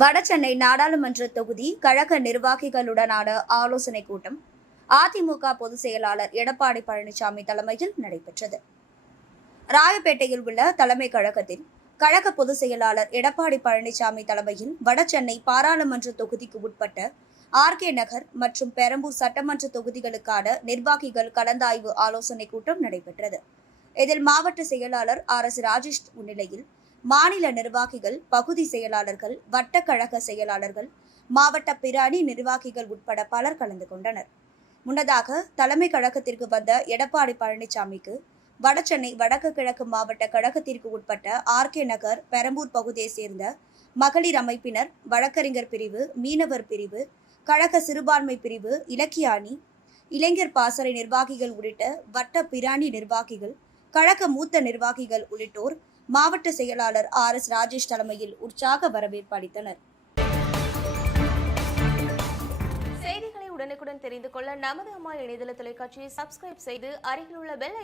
வடசென்னை நாடாளுமன்ற தொகுதி கழக நிர்வாகிகளுடனான ஆலோசனைக் கூட்டம் அதிமுக பொதுச் செயலாளர் எடப்பாடி பழனிசாமி தலைமையில் நடைபெற்றது. ராயப்பேட்டையில் உள்ள தலைமை கழகத்தில் கழக பொதுச் செயலாளர் எடப்பாடி பழனிசாமி தலைமையில் வடசென்னை பாராளுமன்ற தொகுதிக்கு உட்பட்ட ஆர்கே நகர் மற்றும் பெரம்பூர் சட்டமன்ற தொகுதிகளுக்கான நிர்வாகிகள் கலந்தாய்வு ஆலோசனைக் கூட்டம் நடைபெற்றது. இதில் மாவட்ட செயலாளர் ஆர் எஸ் ராஜேஷ் முன்னிலையில் மாநில நிர்வாகிகள் பகுதி செயலாளர்கள் வட்டக்கழக செயலாளர்கள் மாவட்ட பிராணி நிர்வாகிகள் உட்பட பலர் கலந்து கொண்டனர். முன்னதாக தலைமை கழகத்திற்கு வந்த எடப்பாடி பழனிசாமிக்கு வடசென்னை வடக்கு கிழக்கு மாவட்ட கழகத்திற்கு உட்பட்ட ஆர்கே நகர் பெரம்பூர் பகுதியைச் சேர்ந்த மகளிர் அமைப்பினர் வழக்கறிஞர் பிரிவு மீனவர் பிரிவு கழக சிறுபான்மை பிரிவு இலக்கிய அணி இளைஞர் பாசறை நிர்வாகிகள் உள்ளிட்ட வட்ட பிராணி நிர்வாகிகள் கழக மூத்த நிர்வாகிகள் உள்ளிட்டோர் மாவட்ட செயலாளர் ஆர் எஸ் ராஜேஷ் தலைமையில் உற்சாக வரவேற்பு அளித்தனர். செய்திகளை உடனுக்குடன் தெரிந்து கொள்ள நமது அம்மா இணையதள தொலைக்காட்சியை சப்ஸ்கிரைப் செய்து அருகில் உள்ள பெல்